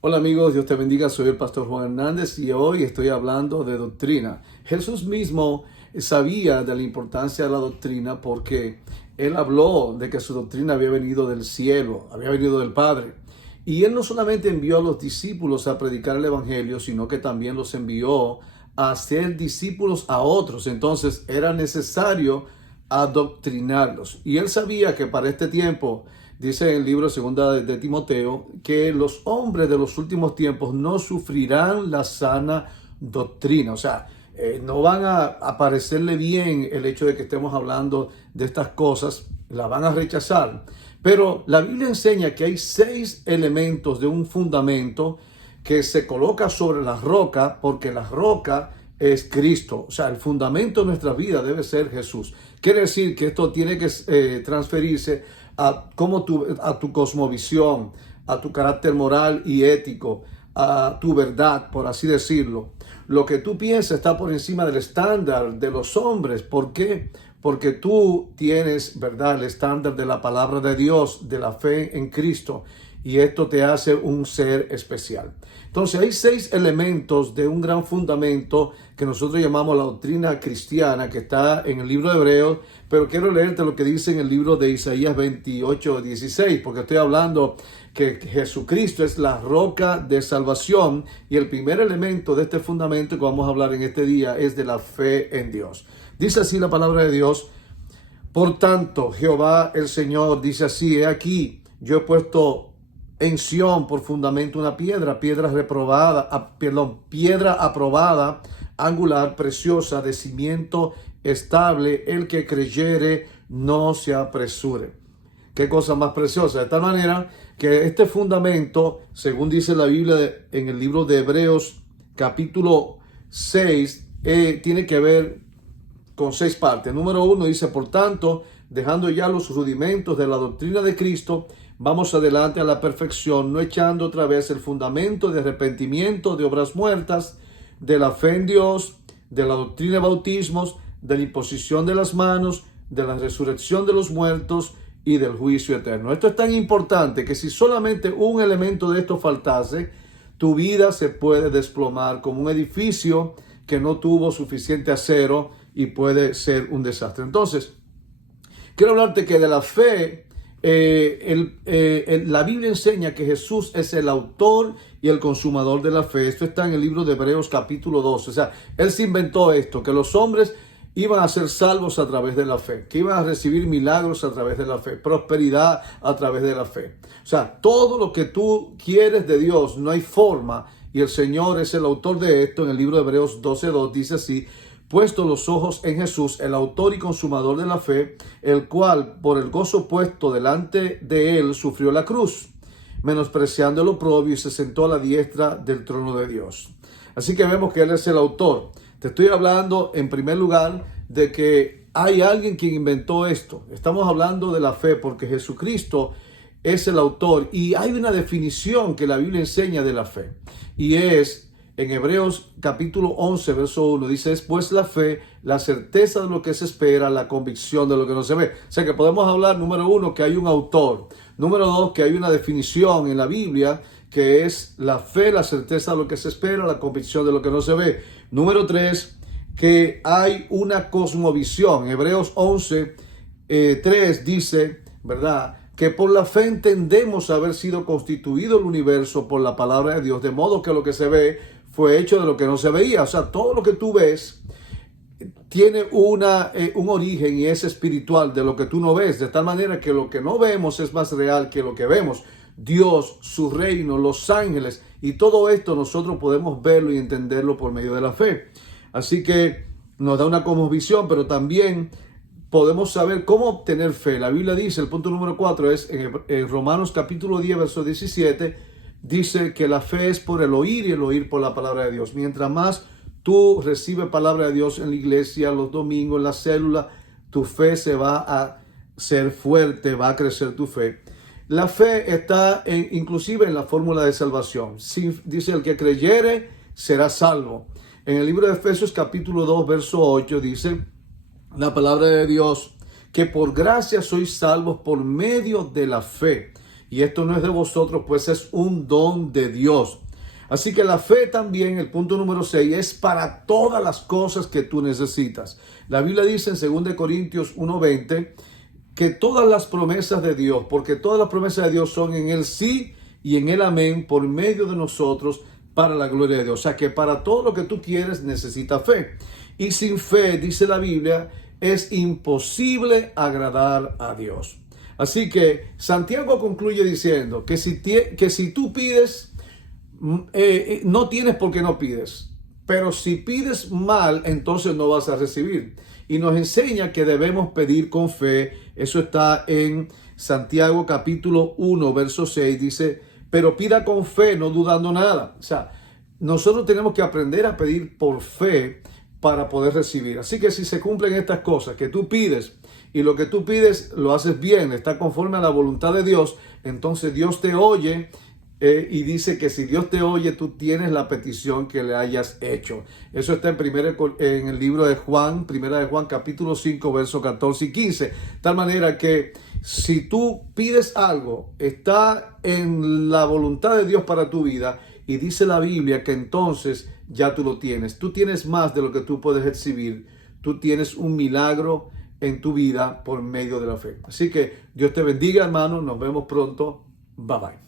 Hola amigos, Dios te bendiga, soy el pastor Juan Hernández y hoy estoy hablando de doctrina. Jesús mismo sabía de la importancia de la doctrina porque él habló de que su doctrina había venido del cielo, había venido del Padre. Y él no solamente envió a los discípulos a predicar el evangelio, sino que también los envió a ser discípulos a otros. Entonces era necesario adoctrinarlos. Y él sabía que para este tiempo, dice en el libro segunda de Timoteo, que los hombres de los últimos tiempos no sufrirán la sana doctrina. O sea, no van a parecerle bien el hecho de que estemos hablando de estas cosas, la van a rechazar. Pero la Biblia enseña que hay 6 elementos de un fundamento que se coloca sobre la roca, porque la roca es Cristo. O sea, el fundamento de nuestra vida debe ser Jesús. Quiere decir que esto tiene que transferirse a tu cosmovisión, a tu carácter moral y ético, a tu verdad, por así decirlo. Lo que tú piensas está por encima del estándar de los hombres. ¿Por qué? Porque tú tienes, ¿verdad?, el estándar de la palabra de Dios, de la fe en Cristo, y esto te hace un ser especial. Entonces hay 6 elementos de un gran fundamento que nosotros llamamos la doctrina cristiana, que está en el libro de Hebreos, pero quiero leerte lo que dice en el libro de Isaías 28:16, porque estoy hablando que Jesucristo es la roca de salvación, y el primer elemento de este fundamento que vamos a hablar en este día es de la fe en Dios. Dice así la palabra de Dios: por tanto, Jehová el Señor dice así: he aquí, yo he puesto en Sión por fundamento una piedra aprobada, angular, preciosa, de cimiento estable. El que creyere no se apresure. Qué cosa más preciosa. De tal manera que este fundamento, según dice la Biblia en el libro de Hebreos capítulo 6, tiene que ver con 6 partes. Número 1 dice: por tanto, dejando ya los rudimentos de la doctrina de Cristo, vamos adelante a la perfección, no echando otra vez el fundamento de arrepentimiento, de obras muertas, de la fe en Dios, de la doctrina de bautismos, de la imposición de las manos, de la resurrección de los muertos y del juicio eterno. Esto es tan importante que si solamente un elemento de esto faltase, tu vida se puede desplomar como un edificio que no tuvo suficiente acero y puede ser un desastre. Entonces, quiero hablarte que de la fe, la Biblia enseña que Jesús es el autor y el consumador de la fe. Esto está en el libro de Hebreos capítulo 12. O sea, Él se inventó esto, que los hombres iban a ser salvos a través de la fe, que iban a recibir milagros a través de la fe, prosperidad a través de la fe. O sea, todo lo que tú quieres de Dios, no hay forma, y el Señor es el autor de esto. En el libro de Hebreos 12:2 dice así: puesto los ojos en Jesús, el autor y consumador de la fe, el cual por el gozo puesto delante de él sufrió la cruz, menospreciando el oprobio, y se sentó a la diestra del trono de Dios. Así que vemos que él es el autor. Te estoy hablando en primer lugar de que hay alguien quien inventó esto. Estamos hablando de la fe porque Jesucristo es el autor, y hay una definición que la Biblia enseña de la fe, y es en Hebreos capítulo 11, verso 1, dice: es pues la fe, la certeza de lo que se espera, la convicción de lo que no se ve. O sea que podemos hablar, número 1, que hay un autor. Número 2, que hay una definición en la Biblia, que es la fe, la certeza de lo que se espera, la convicción de lo que no se ve. Número 3, que hay una cosmovisión. Hebreos 11, 3 dice, ¿verdad?, que por la fe entendemos haber sido constituido el universo por la palabra de Dios, de modo que lo que se ve fue hecho de lo que no se veía. O sea, todo lo que tú ves tiene un origen y es espiritual de lo que tú no ves, de tal manera que lo que no vemos es más real que lo que vemos. Dios, su reino, los ángeles, y todo esto nosotros podemos verlo y entenderlo por medio de la fe. Así que nos da una cosmovisión, pero también podemos saber cómo obtener fe. La Biblia dice, el punto número 4 es en Romanos capítulo 10, verso 17, dice que la fe es por el oír y el oír por la palabra de Dios. Mientras más tú recibes palabra de Dios en la iglesia, los domingos, en la célula, tu fe se va a ser fuerte, va a crecer tu fe. La fe está inclusive en la fórmula de salvación. Si, dice: el que creyere será salvo. En el libro de Efesios capítulo 2, verso 8 dice la palabra de Dios que por gracia sois salvos por medio de la fe. y esto no es de vosotros, pues es un don de Dios. Así que la fe también, el punto número 6, es para todas las cosas que tú necesitas. La Biblia dice en 2 Corintios 1:20 que todas las promesas de Dios, porque todas las promesas de Dios son en el sí y en el amén por medio de nosotros para la gloria de Dios. O sea que para todo lo que tú quieres necesitas fe. Y sin fe, dice la Biblia, es imposible agradar a Dios. Así que Santiago concluye diciendo que si tú pides, no tienes porque no pides. Pero si pides mal, entonces no vas a recibir. Y nos enseña que debemos pedir con fe. Eso está en Santiago capítulo 1, verso 6. Dice, pero pida con fe, no dudando nada. O sea, nosotros tenemos que aprender a pedir por fe para poder recibir. Así que si se cumplen estas cosas que tú pides y lo que tú pides lo haces bien, está conforme a la voluntad de Dios, entonces Dios te oye. Y dice que si Dios te oye, tú tienes la petición que le hayas hecho. Eso está en el libro de Juan, primera de Juan, capítulo 5, versos 14 y 15. Tal manera que si tú pides algo, está en la voluntad de Dios para tu vida. Y dice la Biblia que entonces ya tú lo tienes. Tú tienes más de lo que tú puedes recibir. Tú tienes un milagro en tu vida por medio de la fe. Así que Dios te bendiga, hermano. Nos vemos pronto. Bye bye.